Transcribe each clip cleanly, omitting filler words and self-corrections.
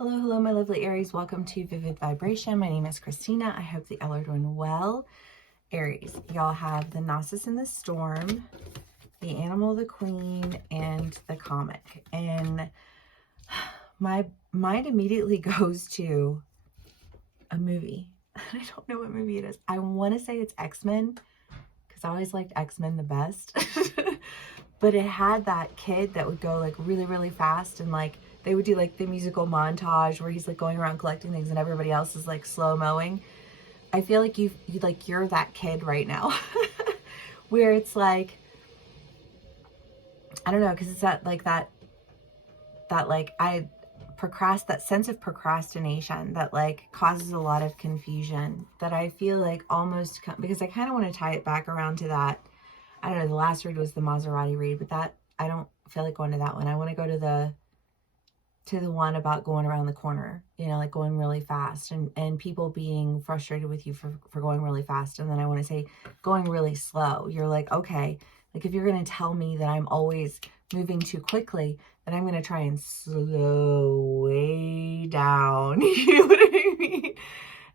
Hello, hello, my lovely Aries. Welcome to Vivid Vibration. My name is Christina. I hope that y'all are doing well. Aries, y'all have the Gnosis in the Storm, the Animal, the Queen, and the Comic. And my mind immediately goes to a movie. I don't know what movie it is. I want to say it's X-Men, because I always liked X-Men the best. But it had that kid that would go like really, really fast, and like they would do like the musical montage where he's like going around collecting things and everybody else is like slow mowing. I feel like you're that kid right now. Where it's like, I don't know, because it's that sense of procrastination that like causes a lot of confusion, that I feel like almost, because I kind of want to tie it back around to that. I don't know, the last read was the Maserati read, but that, I don't feel like going to that one. I want to go to the one about going around the corner, like going really fast, and people being frustrated with you for going really fast. And then I want to say going really slow. You're like, okay, like if you're going to tell me that I'm always moving too quickly, then I'm going to try and slow way down. You know what I mean?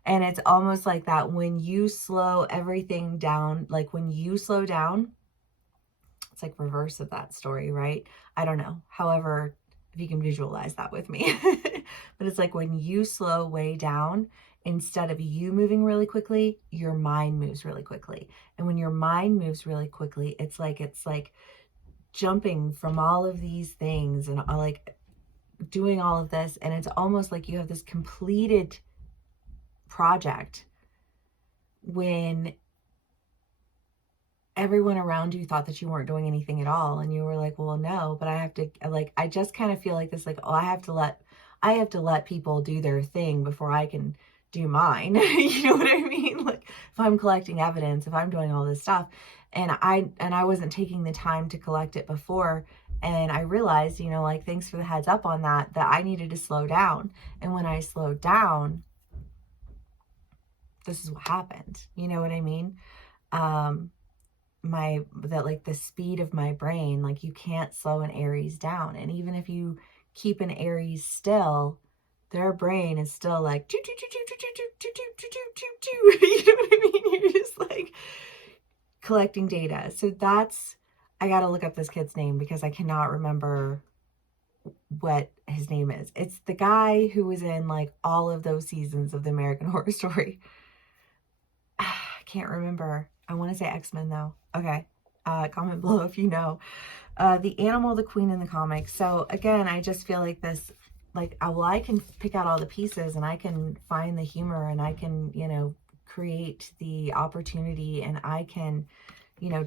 And it's almost like that when you slow everything down, like when you slow down, it's like reverse of that story, right? I don't know. However, if you can visualize that with me. But it's like when you slow way down, instead of you moving really quickly, your mind moves really quickly. And when your mind moves really quickly, it's like jumping from all of these things and like doing all of this. And it's almost like you have this completed project when everyone around you thought that you weren't doing anything at all, and you were like, well, no, but I have to, like, I just kind of feel like this, like, oh, I have to let people do their thing before I can do mine. You know what I mean? Like, if I'm collecting evidence, if I'm doing all this stuff, and I wasn't taking the time to collect it before, and I realized, like, thanks for the heads up on that I needed to slow down. And when I slowed down, this is what happened. You know what I mean? The speed of my brain, like, you can't slow an Aries down. And even if you keep an Aries still, their brain is still like choo, choo, choo, choo, choo, choo, choo, choo, choo, choo, choo. You know what I mean? You're just like collecting data. So I gotta look up this kid's name because I cannot remember what his name is. It's the guy who was in like all of those seasons of the American Horror Story. I can't remember. I want to say X-Men though. Okay. Comment below if you know. The Animal, the Queen, and the Comic. So again, I just feel like this, like, well, I can pick out all the pieces and I can find the humor and I can, create the opportunity, and I can,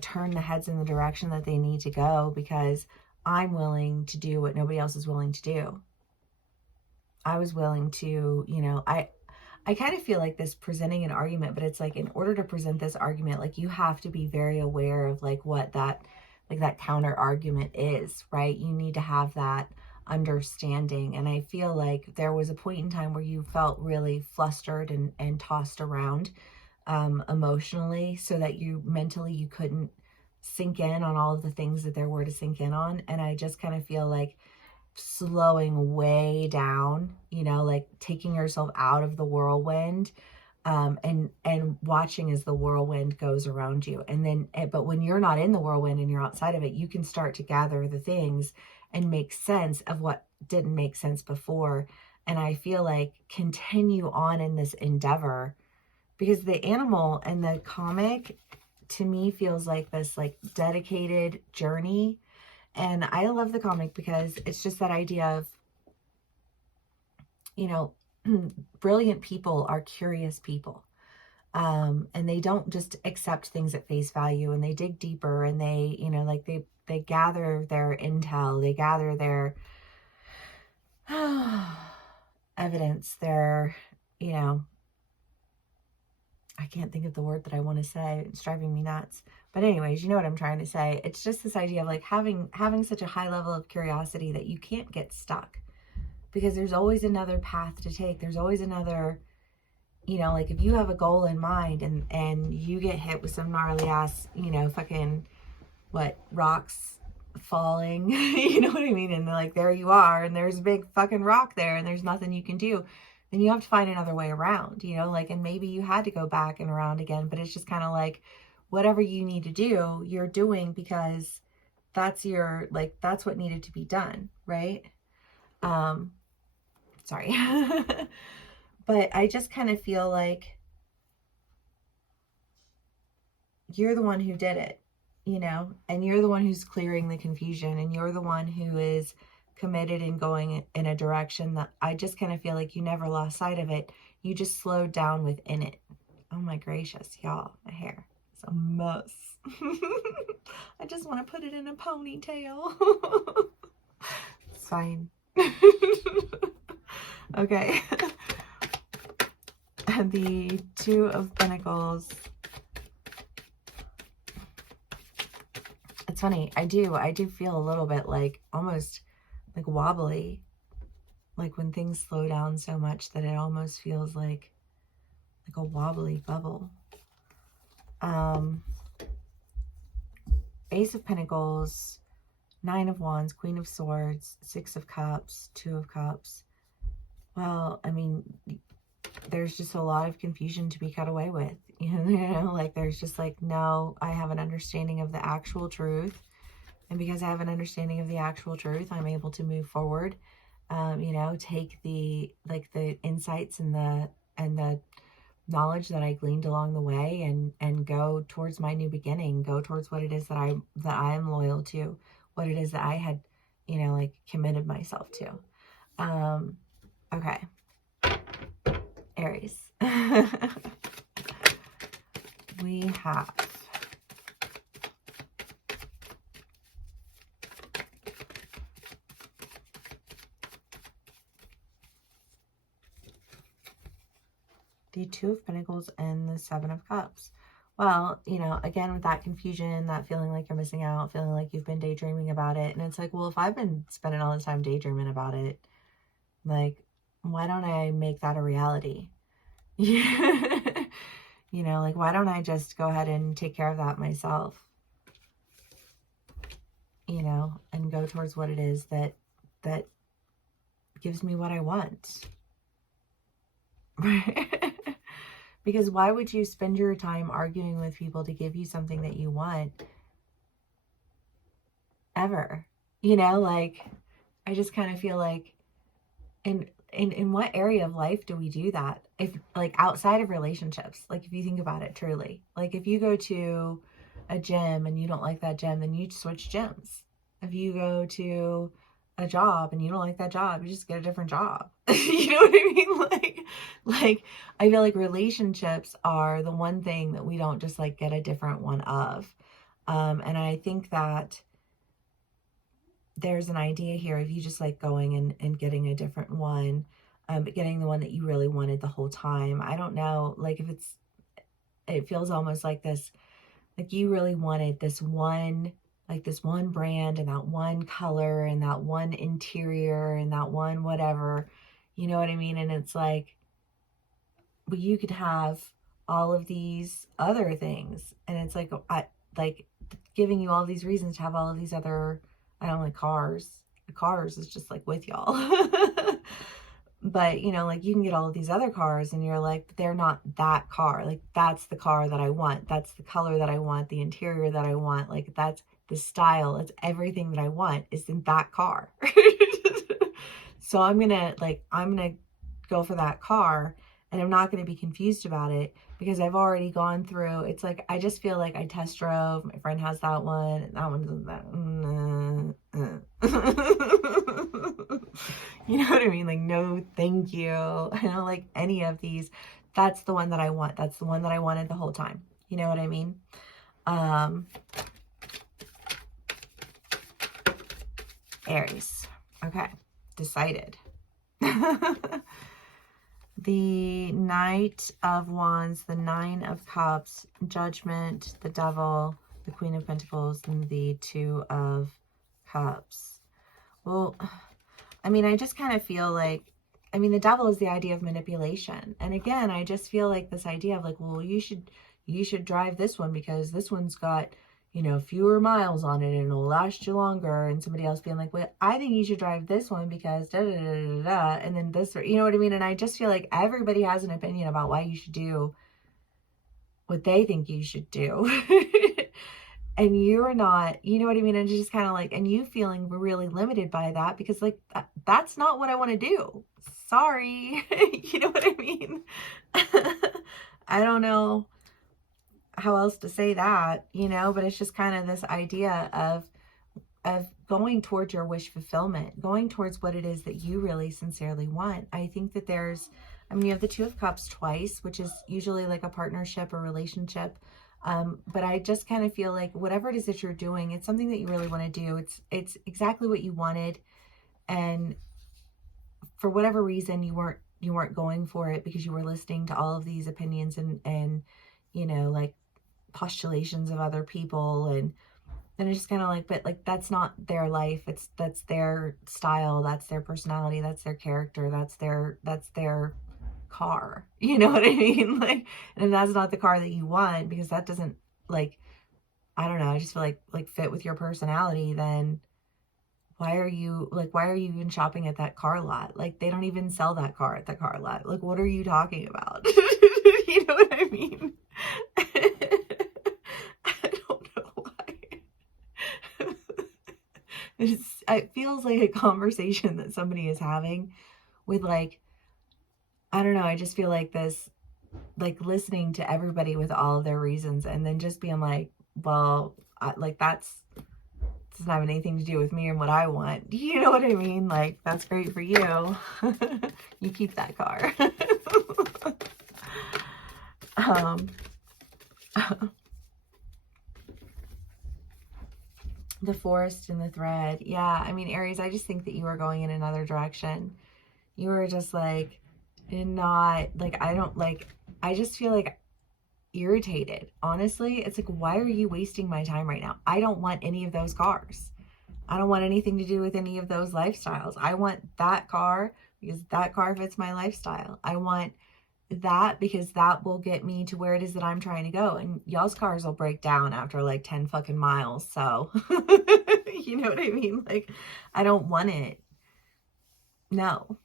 turn the heads in the direction that they need to go, because I'm willing to do what nobody else is willing to do. I was willing to, I kind of feel like this presenting an argument, but it's like, in order to present this argument, like, you have to be very aware of like what that counter argument is, right? You need to have that understanding. And I feel like there was a point in time where you felt really flustered and tossed around emotionally, so that you mentally, you couldn't sink in on all of the things that there were to sink in on. And I just kind of feel like slowing way down, like taking yourself out of the whirlwind, and watching as the whirlwind goes around you. And then, but when you're not in the whirlwind and you're outside of it, you can start to gather the things and make sense of what didn't make sense before. And I feel like continue on in this endeavor, because the Animal and the Comic to me feels like this like dedicated journey. And I love the Comic because it's just that idea of, brilliant people are curious people. And they don't just accept things at face value, and they dig deeper, and they, they gather their intel, they gather their evidence, their, I can't think of the word that I want to say. It's driving me nuts. But anyways, you know what I'm trying to say. It's just this idea of like having such a high level of curiosity that you can't get stuck, because there's always another path to take. There's always another, like if you have a goal in mind and you get hit with some gnarly ass, fucking rocks falling, you know what I mean? And like, there you are, and there's a big fucking rock there, and there's nothing you can do. Then you have to find another way around, you know, like, and maybe you had to go back and around again, but it's just kind of like, whatever you need to do, you're doing because that's your, like, that's what needed to be done, right? Sorry. But I just kind of feel like you're the one who did it, you know, and you're the one who's clearing the confusion, and you're the one who is committed and going in a direction that I just kind of feel like you never lost sight of it. You just slowed down within it. Oh my gracious, y'all, my hair is a mess. I just want to put it in a ponytail. It's fine. Okay. The Two of Pentacles. It's funny. I do feel a little bit like almost like wobbly. Like when things slow down so much that it almost feels like a wobbly bubble. Ace of Pentacles, Nine of Wands, Queen of Swords, Six of Cups, Two of Cups. Well, I mean, there's just a lot of confusion to be cut away with. You know, like there's just like, no, I have an understanding of the actual truth. And because I have an understanding of the actual truth, I'm able to move forward. You know, take the, like the insights and the knowledge that I gleaned along the way and go towards my new beginning, go towards what it is that I am loyal to, what it is that I had, you know, like committed myself to. Okay. Aries. We have the Two of Pentacles and the Seven of Cups. Well, you know, again, with that confusion, that feeling like you're missing out, feeling like you've been daydreaming about it. And it's like, well, if I've been spending all the time daydreaming about it, like, why don't I make that a reality? You know, like, why don't I just go ahead and take care of that myself? You know, and go towards what it is that gives me what I want. Because why would you spend your time arguing with people to give you something that you want? Ever. You know, like, I just kind of feel like, in what area of life do we do that? If, like, outside of relationships, like, if you think about it truly, like, if you go to a gym and you don't like that gym, then you switch gyms. If you go to a job and you don't like that job, you just get a different job. You know what I mean? Like I feel like relationships are the one thing that we don't just like get a different one of. And I think that there's an idea here of you just like going and getting a different one, but getting the one that you really wanted the whole time. I don't know, like if it feels almost like this, like you really wanted this one, like this one brand and that one color and that one interior and that one whatever, you know what I mean? And it's like, well, you could have all of these other things. And it's like, like giving you all these reasons to have all of these other, I don't like cars. Cars is just like with y'all. But, you know, like you can get all of these other cars and you're like, they're not that car. Like, that's the car that I want. That's the color that I want, the interior that I want. Like, that's the style. It's everything that I want is in that car. So I'm going to go for that car, and I'm not going to be confused about it because I've already gone through. It's like, I just feel like I test drove. My friend has that one, and that one's that. You know what I mean? Like, no, thank you. I don't like any of these. That's the one that I want. That's the one that I wanted the whole time. You know what I mean? Aries. Okay. Decided. The Knight of Wands, the Nine of Cups, Judgment, the Devil, the Queen of Pentacles, and the Two of Cups. Well, I mean, I just kind of feel like, I mean, the Devil is the idea of manipulation. And again, I just feel like this idea of like, well, you should drive this one because this one's got, you know, fewer miles on it and it'll last you longer. And somebody else being like, well, I think you should drive this one because da da da da da. And then this, you know what I mean? And I just feel like everybody has an opinion about why you should do what they think you should do. And you're not, you know what I mean? And just kind of like, and you feeling really limited by that because like, that's not what I want to do. Sorry. You know what I mean? I don't know how else to say that, you know, but it's just kind of this idea of going towards your wish fulfillment, going towards what it is that you really sincerely want. I think that there's, I mean, you have the Two of Cups twice, which is usually like a partnership or relationship. But I just kind of feel like whatever it is that you're doing, it's something that you really want to do. It's exactly what you wanted. And for whatever reason, you weren't going for it because you were listening to all of these opinions and, you know, like postulations of other people. And it's just kind of like, but like, that's not their life. That's their style. That's their personality. That's their character. That's their car. You know what I mean? Like, and if that's not the car that you want, because that doesn't, like, I don't know, I just feel like fit with your personality, then why are you even shopping at that car lot? Like, they don't even sell that car at the car lot. Like, what are you talking about? You know what I mean? I don't know why. It feels like a conversation that somebody is having with, like, I don't know, I just feel like this, like, listening to everybody with all of their reasons and then just being like, well, like, that doesn't have anything to do with me and what I want. You know what I mean? Like, that's great for you. You keep that car. The forest and the thread. Yeah, I mean, Aries, I just think that you are going in another direction. You are just like, not, like, I just feel like irritated. Honestly, it's like, why are you wasting my time right now? I don't want any of those cars. I don't want anything to do with any of those lifestyles. I want that car because that car fits my lifestyle. I want that because that will get me to where it is that I'm trying to go. And y'all's cars will break down after like 10 fucking miles. So, you know what I mean? Like, I don't want it. No.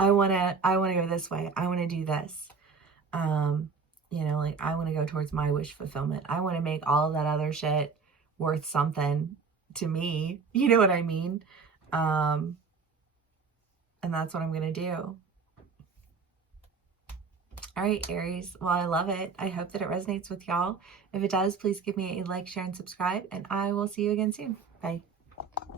I want to go this way. I want to do this. You know, like, I want to go towards my wish fulfillment. I want to make all of that other shit worth something to me. You know what I mean? And that's what I'm going to do. All right, Aries. Well, I love it. I hope that it resonates with y'all. If it does, please give me a like, share, and subscribe, and I will see you again soon. Bye.